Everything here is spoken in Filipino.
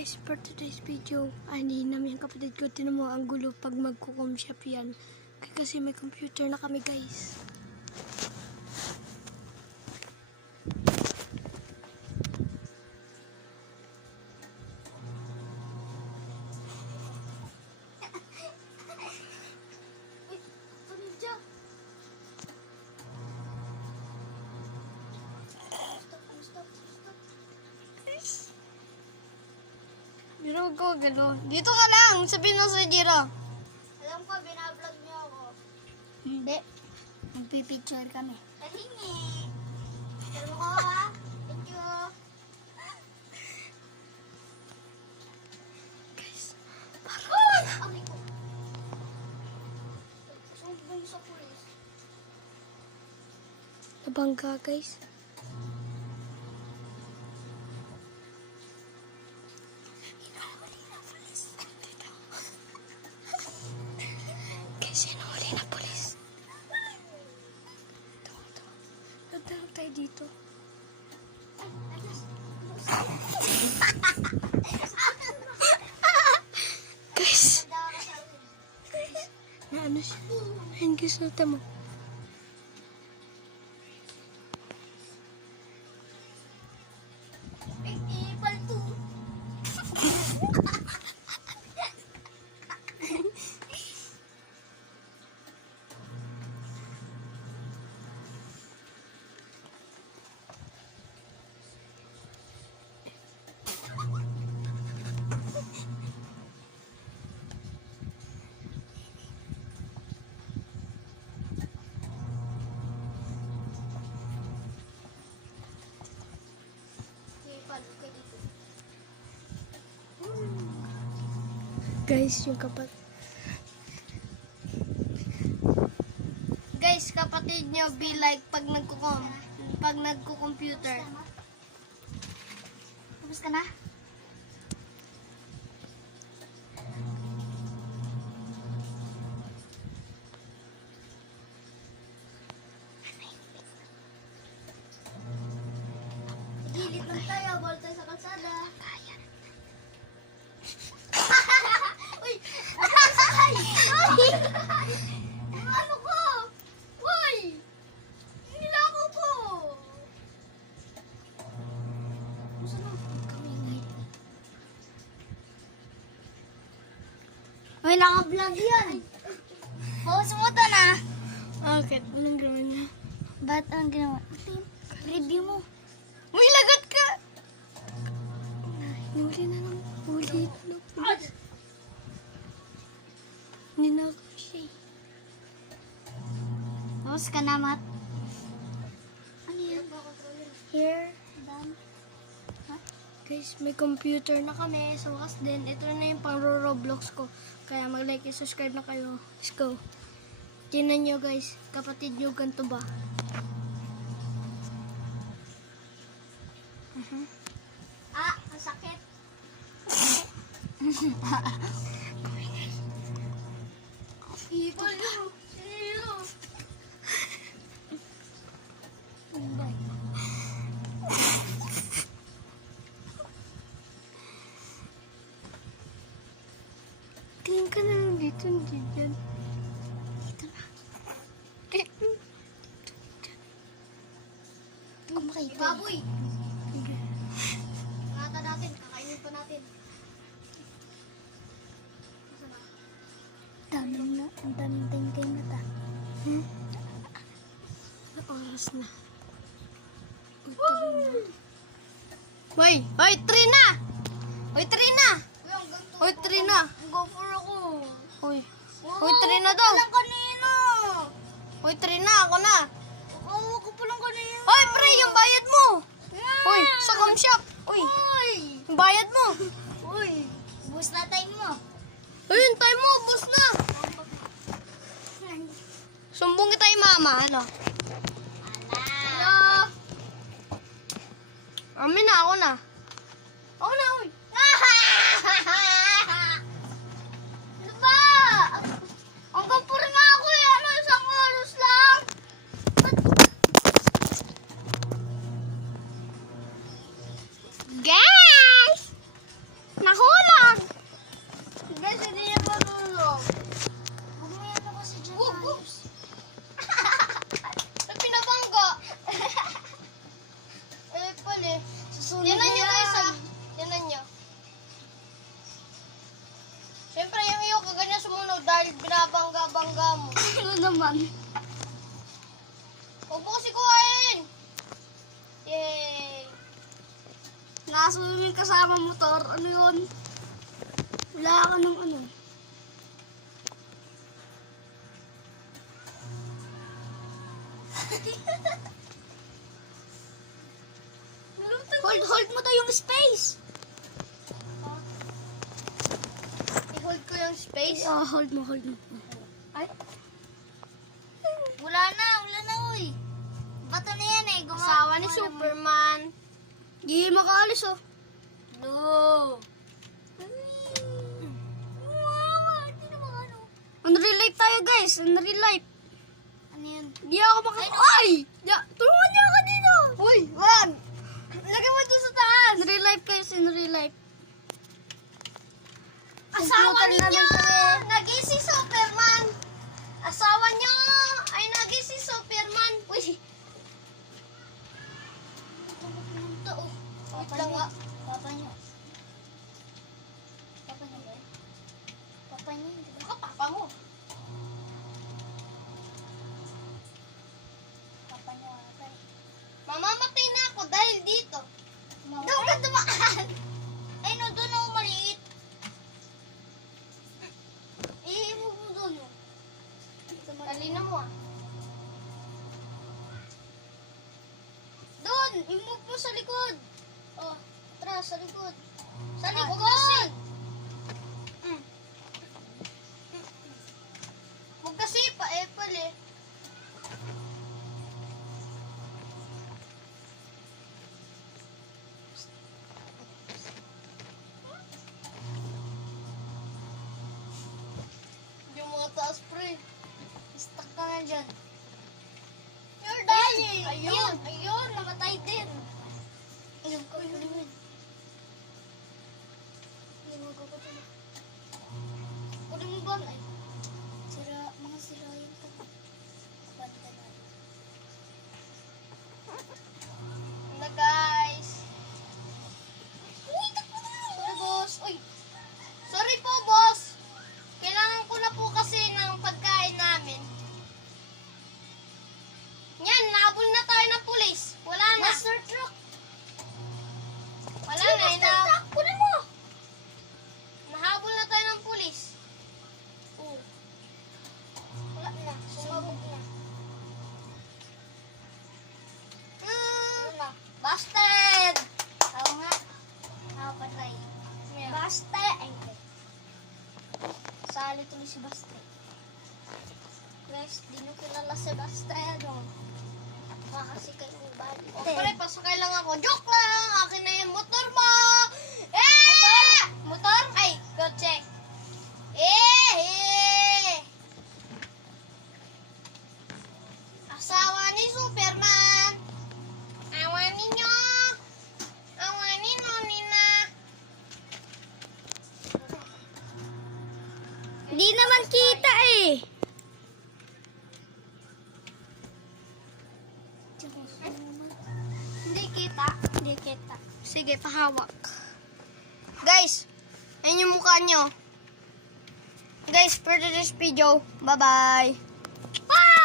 Guys, for today's video, hindi namin yung kapatid ko, tinan mo ang gulo pag magkukom shop yan. Kasi may computer na kami, guys. Biro ko, gano'n. Dito ka lang! Sabihin mo sa Jiro. Alam ko, binablog niyo ako. Hindi. Magpipicture kami. Kahingi. Alam ko ha. Thank you. Guys, Aray ko. Sumbong sa pulis. nabangga, guys. Guys, hinuli na polis. Tatawag tayo dito. Guys, na ano siya? Ayun, guys, nata mo. Palto. Guys, yung Guys, kapatid nyo be like pag nagko-computer. Tapos ka na? Gilid lang tayo, bawal tayo sa kalsada. Uy! Ay! Ang ano ko? Uy! Nilako ko! Saan na? Uy, naka-vlog yan. Post mo to na. Okay, anong gawin niya? Ba't ang ginawa? Review mo. Uy, lagat ka! Huli na lang. Huli na lang. Ninakaw siya. Post ka na, Mat. Ano yan? Here. Done. Guys, may computer na kami. So, wakas din. Ito na yung pang-Roblox ko. Kaya mag-like and subscribe na kayo. Let's go. Tingnan nyo, guys. Kapatid nyo, ganito ba? Ah, ang sakit. Ipol yun. Iyo. Tingin ka na lang dito. Hindi dyan. Dito na. Dito. Tingnan mo kayo. Baboy. Ngata natin. Kakainin pa natin. Dami na. Ang daming time kay mata. Oras na. Hoy! Hoy, Trina! Hoy, Trina! Uy, ang ganito. Hoy, Trina! Go for ako. Hoy. Hoy, Trina daw. Lang kanina. Hoy, Trina, ako na. Ako ko pa lang kanina. Hoy, pre, yung bayad mo. Hoy, sa com shop. Hoy, Uy. yung bayad mo. Uy. Bus na time mo. Hoy, yung time mo, ubos na. Sumbong kita yung mama, ano? Hello. Amin na, ako na. Ako na, hoy. Ano ba? Ang kapur nga ako eh. Ano, isang oras lang? Guys! Bakit binabangga-bangga mo? Ano naman? Huwag mo kasi kuhain! Yay! Nakaswimming kasama motor. Ano yun? Wala ka ng ano. Hold mo to yung space. I-hold ko yung space. Oh, hold mo. Ay, Wala na, uy. Bato na yan eh. asawa ni Superman. Di makaalis oh. No! Hindi naman ano. Unreal life tayo guys, unreal life. Ano yan? Di ako Ay! Tulungan niyo ako dito! Uy, wag! Lagay mo doon sa taas! In real life guys, in real life. Asawa Computer ninyo! namin kami. Naging si Superman! Asawa niyo ay naging si Superman. Uy! Pumunta oh. Wait lang nga. Papa niyo. Papa niyo ba? Papa niyo, di ba? Baka papa mo. Papa niyo ata eh. Mamamatay na ako dahil dito. Doon ka dumaan! Ay no, doon ako maliit. Ihimog mo doon oh. Talino mo ah. Doon! Imove mo sa likod! Oh, tara, sa likod. Sa Ah, likod! kasi. Huwag kasi pa-apple eh. Yung mga taas pre. Stuck ka na dyan. You're dying. Ayun, ayun, namatay din. Ayun ko, ayun. Imove ko ito. Kunin mo ba? Ay, Mga sira yun ka. Kapanta na. na guys. Uy, takbo na. Sorry boss. Uy. Sorry po boss. Kailangan ko na po kasi ng pagkain namin. Yan, nahabol na tayo ng pulis. Wala na. Master truck! Wala na. Kunin mo! Nahabol na tayo ng pulis. Oh, Wala na. Sumabog na. ano na? Busted! Ako nga. Ako patay. Yeah. Baste! Ay, hindi. Sali tuloy si Baste. Guys, di nyo kilala si Baste. Ano? Baka kasi kayong bali. O, pre, pasakay lang ako. Joke lang! Akin na yung motor mo! Eh! Motor? Ay, kotse. Eh! Asawa ni Superman. Awanin nyo. Awanin mo, Nina. Hindi naman kita eh. Hindi kita. Hindi kita. Sige, pahawak. Guys, ayun yung mukha nyo. Guys, for this video, bye-bye. Ah!